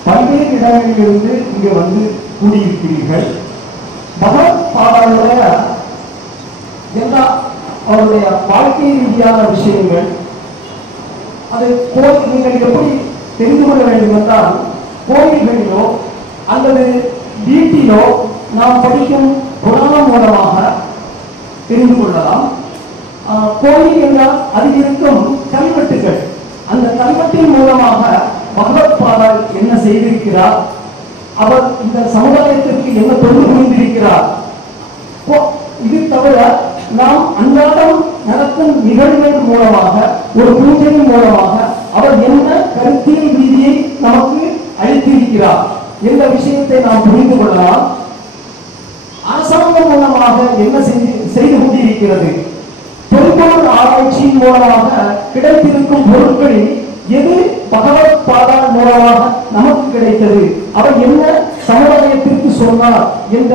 பல்வேறு இடங்களிலிருந்து இங்கே வந்து கூடியிருக்கிறீர்கள். பகவத்பாதாவுடைய எல்லா அவருடைய வாழ்க்கை ரீதியான விஷயங்கள் அது நீங்கள் எப்படி தெரிந்து கொள்ள வேண்டும் என்றால், கோயில்களிலோ அல்லது வீட்டிலோ நாம் படிக்கும் புராணம் மூலமாக தெரிந்து கொள்ளலாம். கோயில் என்றால் அதில் இருக்கும் கல்வெட்டுகள், அந்த கல்வெட்டின் மூலமாக பகவத்பாதர் என்ன செய்திருக்கிறார், அவர் இந்த சமுதாயத்திற்கு என்ன தொண்டு புரிந்திருக்கிறார். இது தவிர நாம் அன்றாடம் நடக்கும் நிகழ்வுகள் மூலமாக ஒரு பூஜையின் மூலமாக அவர் என்ன கருத்தியல் ரீதியை நமக்கு அளித்திருக்கிறார் என்ற விஷயத்தை நாம் புரிந்து கொள்ளலாம். அரசாங்கம் மூலமாக என்ன செய்து கொண்டிருக்கிறது, தொல்பொருள் ஆராய்ச்சியின் மூலமாக கிடைத்திருக்கும் பொருட்களில் எது பகவத்பாதார் மூலமாக நமக்கு கிடைத்தது, அவர் என்ன சமுதாயத்திற்கு சொன்னார் என்ற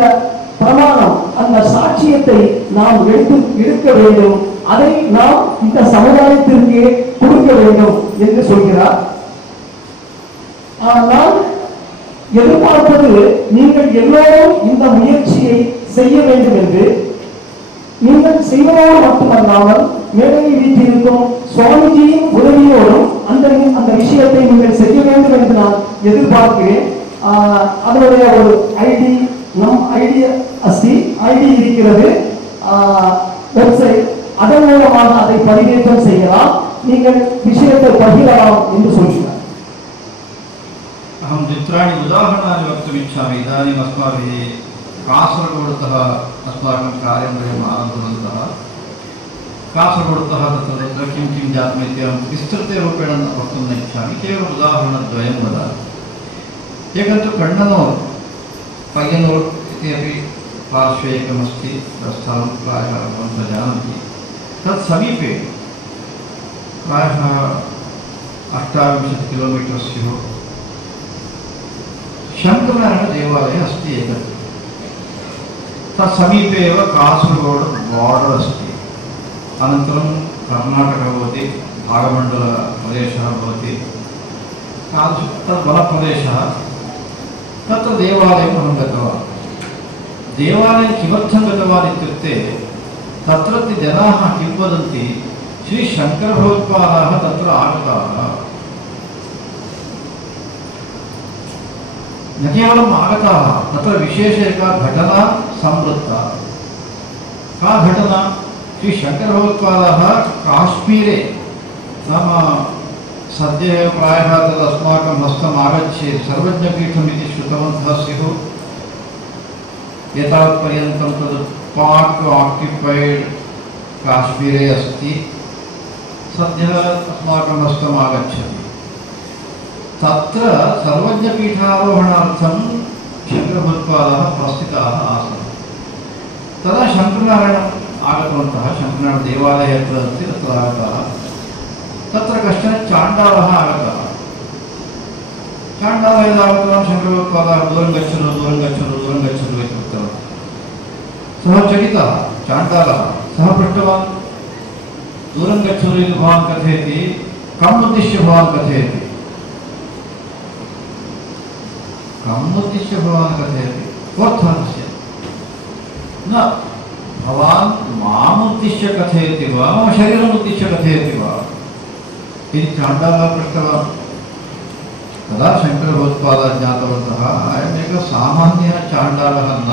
பிரமாணம், அந்த சாட்சியத்தை நாம் எடுக்க வேண்டும். அதை நாம் இந்த சமுதாயத்திற்கு கொடுக்க வேண்டும் என்று சொல்கிறார். நான் எதிர்பார்ப்பது நீங்கள் எல்லோரும் இந்த முயற்சியை செய்ய வேண்டும் என்று. நீங்கள் செய்வதோடு மட்டுமல்லாமல் மேடையில் வீட்டிற்கும் சுவாமிஜியின் உதவியோடும் அந்த விஷயத்தை நீங்கள் செய்ய வேண்டும் என்று நான் எதிர்பார்க்கிறேன். அதனுடைய ஒரு ஐடி நம் ஐடி இருக்கிறது, வெப்சைட், அதன் மூலமாக அதை பதிவேற்றம் செய்யலாம், நீங்கள் விஷயத்தை பகிரலாம் என்று சொல்கிறார். अहं द्वित्राणि उदाहरणानि वक्तुमिच्छामि। इदानीम् अस्माभिः कासरगोडतः अस्माकं कार्यं वयम् आरब्धवन्तः। कासरगोडतः तत्र किं किं जातम् इति अहं विस्तृतरूपेण वक्तुं न इच्छामि, केवलम् उदाहरणद्वयं वदामि। एकं तु कण्णनूर् पय्यनूर् इति अपि पार्श्वे एकमस्ति स्थलं, प्रायः भवन्तः जानन्ति। तत् समीपे प्रायः 28 किलोमीटर् स्युः शङ्करनारायणदेवालयः अस्ति एकः। तत् समीपे एव कासरगोड बार्डर् अस्ति। अनन्तरं कर्णाटकः भवति, भागमण्डलप्रदेशः भवति, तद् वनप्रदेशः। तत्र देवालयम् अहं गतवान्। देवालयं किमर्थं गतवान् इत्युक्ते तत्रत्य जनाः किं वदन्ति, श्रीशङ्करभगवत्पादाः तत्र आगताः। न केवलम् आगताः, तत्र विशेष एका घटना संवृत्ता। का घटना? श्रीशङ्करभगवत्पादाः काश्मीरे नाम सद्यः प्रायः तद् अस्माकं हस्तम् आगच्छेत् सर्वज्ञपीठम् इति श्रुतवन्तः स्युः। एतावत्पर्यन्तं तद् पाक् आक्युपैड् काश्मीरे अस्ति। सद्यः अस्माकं हस्तम् आगच्छति। तत्र सर्वज्ञपीठारोहणार्थं शङ्करभगवत्पादाः प्रस्थिताः आसन्। तदा शङ्करनारायणम् आगतवन्तः। शङ्करनारायणदेवालयः यत्र अस्ति तत्र आगतः। तत्र कश्चन चाण्डालः आगतः। चाण्डालः यदा आगतवान् शङ्करभगवत्पादाः दूरं गच्छतु दूरं गच्छतु दूरं गच्छतु इति उक्तवान्। सः चकितः चाण्डालः। सः पृष्टवान् दूरं गच्छतु इति भवान् कथयति, कम् उद्दिश्य भवान् कथयति? कम् उद्दिश्य भवान् कथयति? कोऽर्थः तस्य? न भवान् माम् उद्दिश्य कथयति वा मम शरीरम् उद्दिश्य कथयति वा इति चाण्डालः पृष्टवान्। तदा शङ्करभगवत्पादाः ज्ञातवन्तः अयमेकः सामान्यः चाण्डालः न,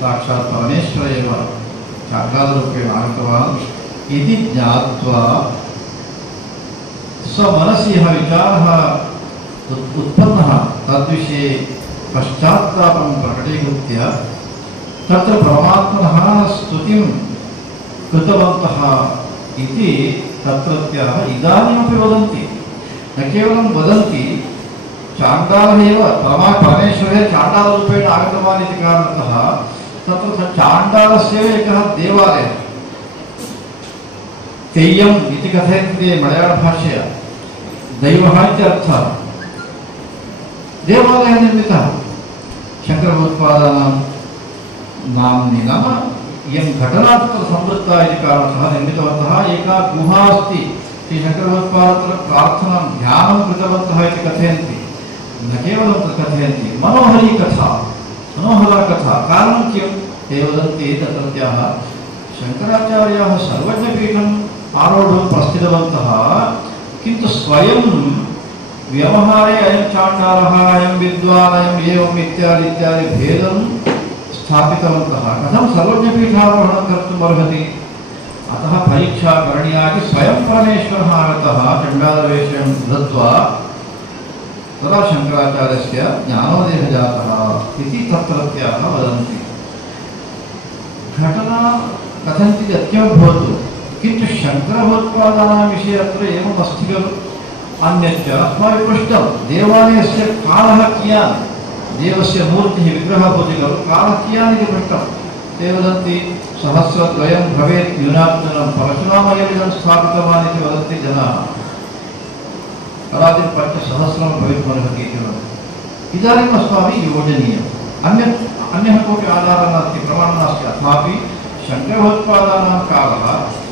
साक्षात् परमेश्वर एव चाण्डालरूपेण आगतवान् इति ज्ञात्वा स्वमनसि यः विचारः उत्पन्नः तद्विषये पश्चात्तापं प्रकटीकृत्य तत्र परमात्मनः स्तुतिं कृतवन्तः इति तत्रत्याः इदानीमपि वदन्ति। न केवलं वदन्ति, चाण्डालः एव परमेश्वरः चाण्डालरूपेण आगतवान् इति कारणतः तत्र चाण्डालस्य एकः देवालयः तेय्यम् इति कथयन्ति मलयाळभाषया। दैवः इत्यर्थः। देवालयः निर्मितः शङ्करभगवत्पादानां नाम्नि, नाम इयं घटना तत्र संवृत्ता इति कारणतः निर्मितवन्तः। एका गुहा अस्ति, श्रीशङ्करभगवत्पादाः प्रार्थनां ध्यानं कृतवन्तः इति कथयन्ति। न केवलं तत् कथयन्ति, मनोहरी कथा, मनोहरा कथा। कारणं किं? ते वदन्ति तत्रत्याः शङ्कराचार्याः सर्वज्ञपीठम् आरोढुं प्रस्थितवन्तः, किन्तु स्वयं व्यवहारे अयं चाण्डालः, अयं विद्वान्, अयम् एवम् इत्यादि इत्यादि भेदं स्थापितवन्तः। कथं सर्वज्ञपीठारोहणं कर्तुम् अर्हति? अतः परीक्षा करणीया इति स्वयं परमेश्वरः आगतः चण्डालवेषं धृत्वा। तदा शङ्कराचार्यस्य ज्ञानोदयः जातः इति तत्रत्याः वदन्ति। घटना कथञ्चित् यत्किमपि भवतु, किन्तु शङ्करभगवत्पादानां विषये अत्र एवम् अस्ति खलु। अन्यच्च अस्माभिः पृष्टं देवालयस्य कालः कियान्, देवस्य मूर्तिः विग्रहः भवति खलु, कालः कियान् इति पृष्टं। ते वदन्ति सहस्रद्वयं भवेत् न्यूनात्मनं, परशुरामः इदं स्थापितवान् इति वदन्ति जनाः। कदाचित् पञ्चसहस्रं भवितुमर्हति इति वदन्ति। इदानीम् अस्माभिः योजनीयम्। अन्यः कोऽपि आधारः नास्ति, प्रमाणं नास्ति। अथापि शङ्करभगवत्पादानां कालः,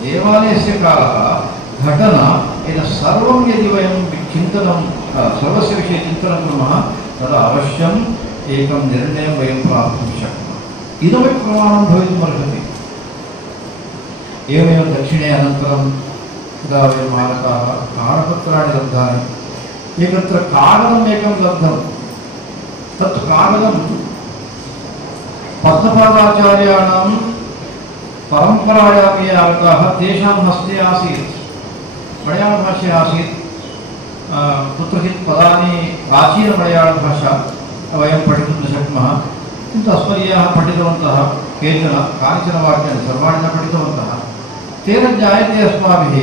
देवालयस्य कालः, घटना, एतत् सर्वं यदि वयं चिन्तनं सर्वस्य विषये चिन्तनं कुर्मः तदा अवश्यम् एकं निर्णयं वयं प्राप्तुं शक्नुमः। इदमपि प्रमाणं भवितुमर्हति। एवमेव दक्षिणे अनन्तरं यदा वयम् आगताः कागदपत्राणि लब्धानि। एकत्र कागदम् एकं लब्धं। तत् कागदं पद्मपादाचार्याणां परम्परायां ये आगताः तेषां हस्ते आसीत्। मलयाळभाषा आसीत्। कुत्रचित् पदानि प्राचीनमलयाळभाषा वयं पठितुं न शक्नुमः, किन्तु अस्मदीयाः पठितवन्तः केचन, कानिचन वाक्यानि, सर्वाणि न पठितवन्तः। तेन ज्ञायते अस्माभिः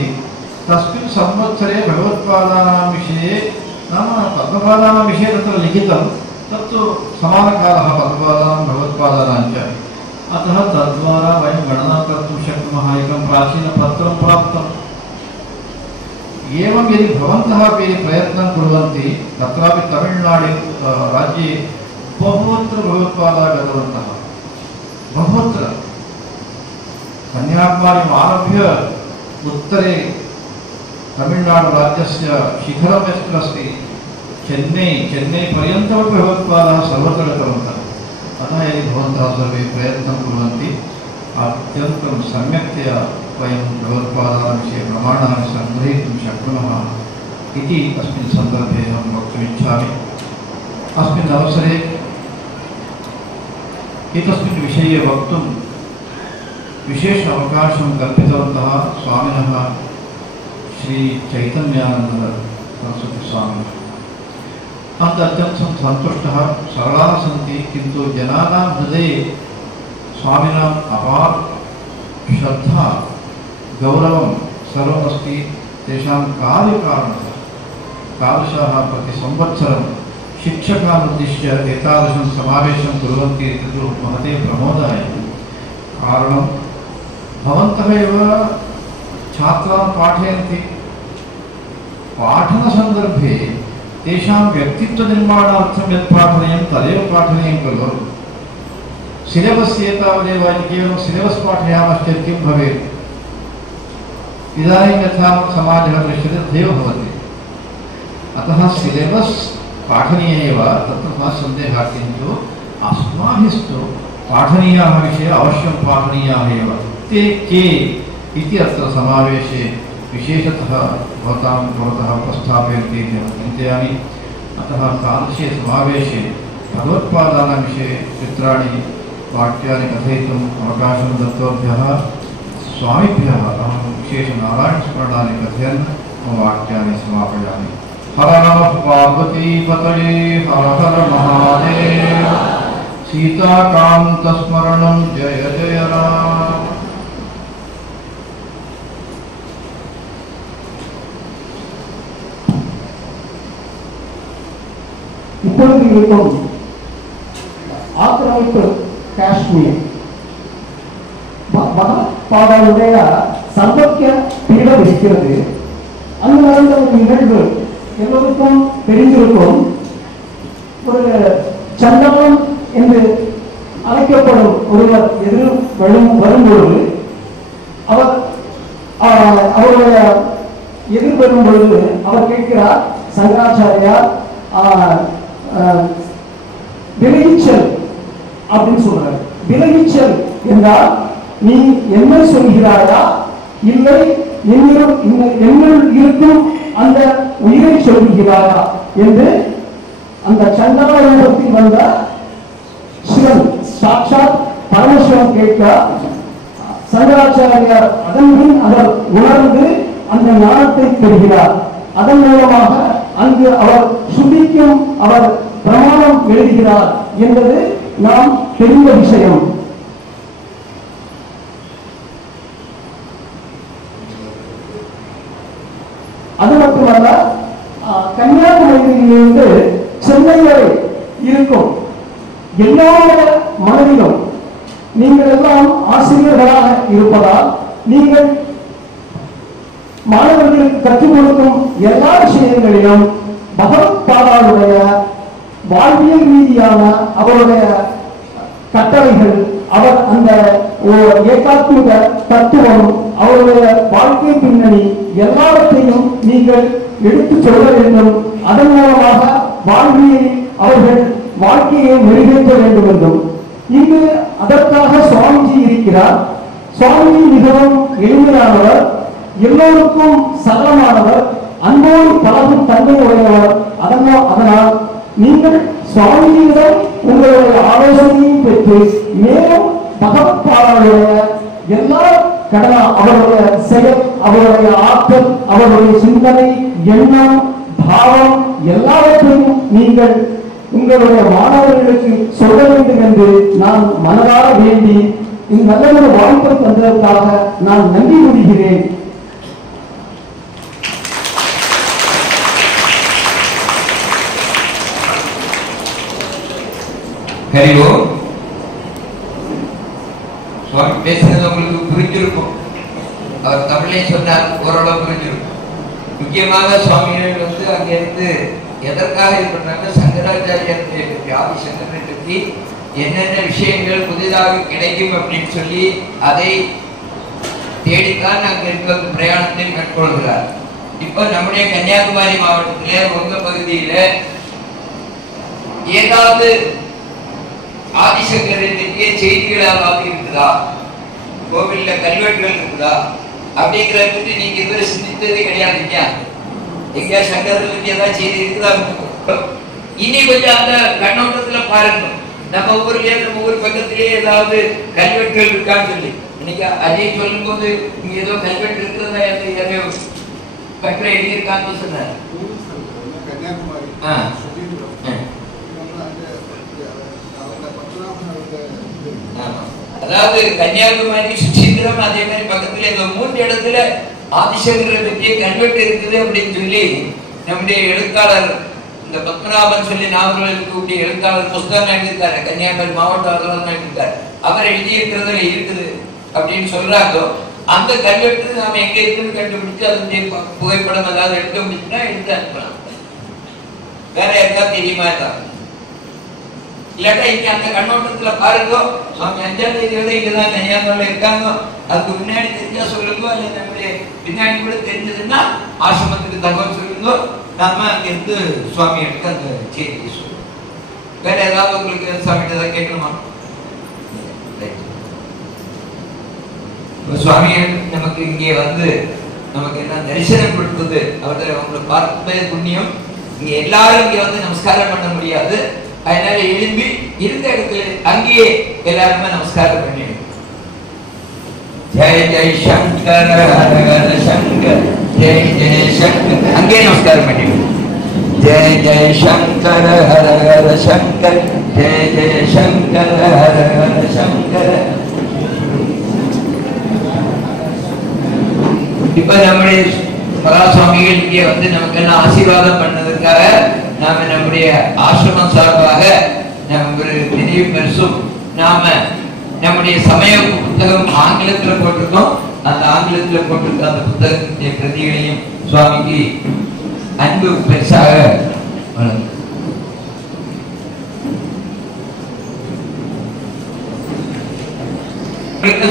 तस्मिन् संवत्सरे भगवत्पादानां विषये, नाम पद्मपादानां विषये तत्र लिखितं, तत्तु समानकालः पद्मपादानां भगवत्पादानां च। अतः तद्वारा वयं गणनां कर्तुं शक्नुमः। एकं प्राचीनपत्रं प्राप्तम्। एवं यदि भवन्तः अपि प्रयत्नं कुर्वन्ति, तत्रापि तमिळ्नाडु राज्ये बहुत्र भगवत्पादाः गतवन्तः। बहुत्र कन्याकुमारीम् आरभ्य उत्तरे तमिळ्नाडु राज्यस्य शिखरं यत्र अस्ति चेन्नै पर्यन्तमपि भगवत्पादाः सर्वत्र गतवन्तः। अतः यदि भवन्तः सर्वे प्रयत्नं कुर्वन्ति अत्यन्तं सम्यक्तया वयं भगवत्पादानां विषये प्रमाणानि सङ्ग्रहीतुं शक्नुमः इति अस्मिन् सन्दर्भे अहं वक्तुमिच्छामि। अस्मिन् अवसरे एतस्मिन् विषये वक्तुं विशेष अवकाशं कल्पितवन्तः स्वामिनः श्री चैतन्यानंद सरस्वती स्वामी अंत अत्यंतं सन्तुष्टः सरलाः सन्ति किन्तु जनानां हृदये स्वामिनाम् अपार श्रद्धा गौरवं सर्वमस्ति तेषां कार्यकारणतः तादृशाः प्रति संवत्सरं शिक्षकान् उद्दिश्य एतादृशं समावेशं कुर्वन्ति इति तु महते प्रमोदाय कारणं भवन्तः एव छात्रान् पाठयन्ति पाठनसन्दर्भे तेषां व्यक्तित्वनिर्माणार्थं यत् पाठनीयं तदेव पाठनीयं खलु सिलेबस् एतावदेव केवलं सिलेबस् पाठयामश्चेत् किं भवेत् इदानीं यथा समाजः दृश्यते तथैव भवति अतः सिलेबस् पाठनीय एव तत्र न सन्देहः किन्तु अस्माभिस्तु पाठनीयाः विषयाः अवश्यं पाठनीयाः एव ते के इति अत्र समावेशे विशेषतः भवतः उपस्थापयन्ति इति चिन्तयामि अतः तादृशे समावेशे भगवत्पादानां विषये चित्राणि वाक्यानि कथयितुम् अवकाशं दत्तवद्भ्यः स्वामिभ्यः अहं विशेषनारायणस्मरणानि कथयन् मम वाक्यानि समापयामि। हर नमः पार्वतीपतये हर हर महादेव सीताकान्तस्मरणं जय जय राम। இப்பொழுது இருக்கும் ஆக்கிரமிப்பு காஷ்மீர் பாடலுடைய சம்பத்திய பீடம் இருக்கிறது. அங்கு நடந்த ஒரு நிகழ்வு எல்லோருக்கும் தெரிந்திருக்கும். ஒரு சண்டவன் என்று அழைக்கப்படும் ஒருவர் எதிர் வரும்பொழுது அவருடைய எதிர்வரும் பொழுது அவர் கேட்கிறார், சங்கராச்சாரியார் விளைச்சல் அப்படின்னு சொல்றாரு. விளைச்சல் என்றால் நீ என்ன சொல்கிறாயா இல்லை என்னுள் இருக்கும் அந்த உயிரை சொல்கிறாயா என்று அந்த சண்டவத்தில் வந்த சிவன் சாட்சாத் பரமசிவன் கேட்க சங்கராச்சாரியார் அதன் பின் அவர் உணர்ந்து அந்த ஞானத்தை பெறுகிறார். அதன் மூலமாக அங்கு அவர் சுதிக்கும் அவர் பிரமாணம் எழுதுகிறார் என்பது நாம் தெரிந்த விஷயம். அது மட்டுமல்ல, கன்னியாகுமரியிலிருந்து சென்னை வரை இருக்கும் எல்லோருடைய மனதிலும் நீங்கள் எல்லாம் ஆசிரியர்களாக இருப்பதால் நீங்கள் மாணவர்களுக்கு கற்றுக் கொடுக்கும் எல்லா விஷயங்களிலும் பகவத்பாதாவுடைய வாழ்வியல் ரீதியான அவருடைய கட்டளைகள், அவர் அந்த ஏகாத்மிக தத்துவம், அவருடைய வாழ்க்கை பின்னணி எல்லாவற்றையும் நீங்கள் எடுத்துச் சொல்ல வேண்டும். அதன் மூலமாக வாழ்வியல் அவர்கள் வாழ்க்கையை மெருகேற்ற வேண்டும் என்றும் இங்கு அதற்காக சுவாமிஜி இருக்கிறார். சுவாமிஜி மிகவும் எளிமையானவர், எல்லோருக்கும் சகலமானவர், அன்போடு பழகும் தன்மை உடையவர். அதனால் நீங்கள் சுவாமியிடம் உங்களுடைய ஆலோசனையும் பெற்று மேலும் பகவத்பாதாவுடைய எல்லா கடனா அவருடைய செயல், அவருடைய ஆற்றல், அவருடைய சிந்தனை, எண்ணம், பாவம் எல்லாவற்றையும் நீங்கள் உங்களுடைய மாணவர்களுக்கு சொல்ல வேண்டும் என்று நான் மனதார வேண்டி இந்த நல்ல ஒரு வாய்ப்பை தந்ததற்காக நான் நன்றி கூறுகிறேன். ஹரிஓ சுவாமி பேசுறது உங்களுக்கு புரிஞ்சிருக்கும். அவர் தமிழை சொன்னார், ஓரளவு புரிஞ்சிருக்கும். முக்கியமாக சுவாமிகள் அங்கிருந்து எதற்காக இது பண்ணாங்க, சங்கராச்சாரியத்தை பற்றி, ஆதிசங்கரனை பற்றி என்னென்ன விஷயங்கள் புதிதாக கிடைக்கும் அப்படின்னு சொல்லி அதை தேடித்தான் அங்கிருந்து வந்து பிரயாணத்தை மேற்கொள்கிறார். இப்போ நம்முடைய கன்னியாகுமரி மாவட்டத்திலே உங்க பகுதியில ஏதாவது ஆதிசங்கரை பற்றிய செய்திகளாவது இருக்குதா, கோவில்ல கல்வெட்டுகள் இருக்குதா அப்படிங்கிறத பற்றி நீங்க இதுவரை சிந்தித்ததே கிடையாதுங்க. எங்க சங்கரத்தை பற்றி ஏதாவது செய்தி இருக்குதா? இனி கொஞ்சம் அந்த கண்ணோட்டத்துல பாருங்க. நம்ம ஊர்லயே, நம்ம ஊர் பக்கத்திலேயே ஏதாவது கல்வெட்டுகள் இருக்கான்னு சொல்லி இன்னைக்கு அதே சொல்லும் போது இங்க ஏதோ கல்வெட்டு இருக்கிறதா கட்டுரை எழுதியிருக்காங்கன்னு சொன்னார். அதாவது கன்னியாகுமரி, சுசீந்திரம், அதே மாதிரி பக்கத்துல இந்த 3 இடத்துல ஆதிசங்கரை பற்றிய கல்வெட்டு இருக்குது அப்படின்னு சொல்லி நம்முடைய எழுத்தாளர் இந்த பத்மநாபன் சொல்லி நாவல்கள் இருக்கக்கூடிய எழுத்தாளர் புஸ்தகம் எழுதியிருக்காரு. கன்னியாகுமரி மாவட்ட அலுவலகம் எழுதியிருக்காரு. அவர் எழுதியிருக்கிறதுல இருக்குது அப்படின்னு சொல்றாங்க. அந்த கல்வெட்டு நாம எங்க இருக்குன்னு கண்டுபிடிச்சு அதனுடைய புகைப்படம் ஏதாவது எடுக்க முடிச்சுன்னா எடுத்து அனுப்பலாம். வேற யாருக்கா தெரியுமா? தான் இல்லாட்டா இங்க அந்த கண்ணோட்டத்துல பாருங்க, சுவாமி 5ஆம் தேதி இங்கதான் கன்னியாகுமரியில இருக்காங்க. அதுக்கு முன்னாடி தெரிஞ்சா சொல்லுங்க, அல்ல நம்முடைய பின்னாடி கூட தெரிஞ்சதுன்னா ஆசிரமத்துக்கு தகவல் சொல்லுங்க. நாம அங்க இருந்து சுவாமி எடுக்க அந்த செய்தியை சொல்லுவோம். வேற ஏதாவது உங்களுக்கு சுவாமி ஏதாவது கேட்கணுமா? சுவாமி நமக்கு இங்கே வந்து நமக்கு என்ன தரிசனம் கொடுத்தது, அவங்களை பார்ப்பது புண்ணியம். இங்க எல்லாரும் இங்க வந்து நமஸ்காரம் பண்ண முடியாது. அதனால எழும்பி இருந்த இடத்துல அங்கேயே எல்லாருமே நமஸ்காரம் பண்ணிடுங்க. ஜெய் ஜெய் சங்கர் ஹர ஹர சங்கர், ஜெய் ஜெய் சங்கர், அங்கேயே நமஸ்காரம் பண்ணிடுங்க. ஜெய் ஜெய் சங்கர் ஹர ஹர சங்கர், ஜெய் ஜெய் சங்கர் ஹர ஹர சங்கர். இப்ப நம்முடைய மகாசுவாமிகள் இங்கே வந்து நமக்கு எல்லாம் ஆசீர்வாதம் பண்ணதுக்காக நாம நம்முடைய ஆசிரமம் சார்பாக ஒரு நினைவு பரிசும், நாம நம்முடைய சமய புத்தகம் ஆங்கிலத்துல போட்டிருக்கோம். அந்த ஆங்கிலத்துல போட்டிருக்க அந்த புத்தகத்தினுடைய பிரதிகளையும் சுவாமிக்கு அன்பு பரிசாக வழங்கும்.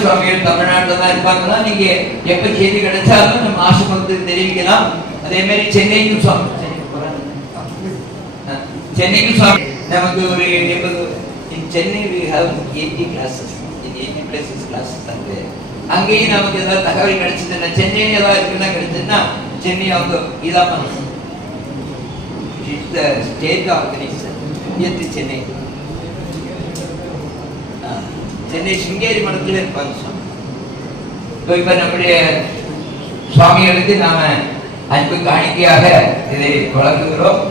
சுவாமிகள் தமிழ்நாட்டில் தான் இருப்பாங்கன்னா நீங்க எப்ப செய்தி கிடைச்சாலும் நம்ம ஆசிரமத்துக்கு தெரிவிக்கலாம். அதே மாதிரி சென்னைக்கும் சுவாமி நமக்கு ஒரு 80 Chennai we have 80 classes in 80 places classes அங்கேயும் நமக்கு ஏதாவது தகவல் கிடைச்சதுன்னா, சென்னையில் ஏதாவது இருக்குன்னா கிடைச்சதுன்னா சென்னை அவங்க இதான் ஸ்டேட் ஆர்கனைசேஷன் சென்னை சென்னை சிங்கேரி மடத்துல இருப்பாங்க சுவாமி. இப்ப நம்முடைய சுவாமிகளுக்கு நாம அன்பு காணிக்கையாக இதை வழங்குகிறோம்.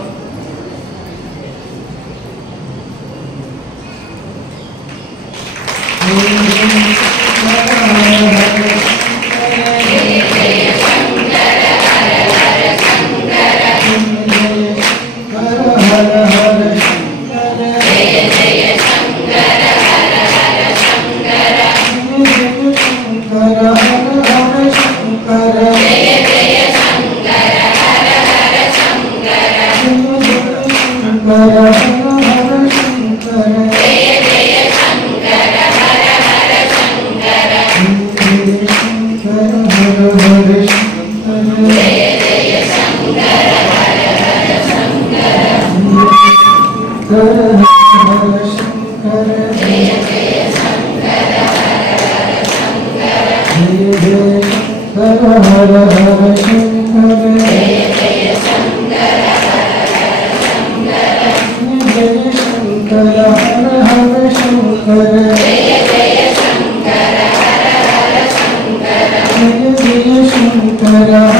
Hare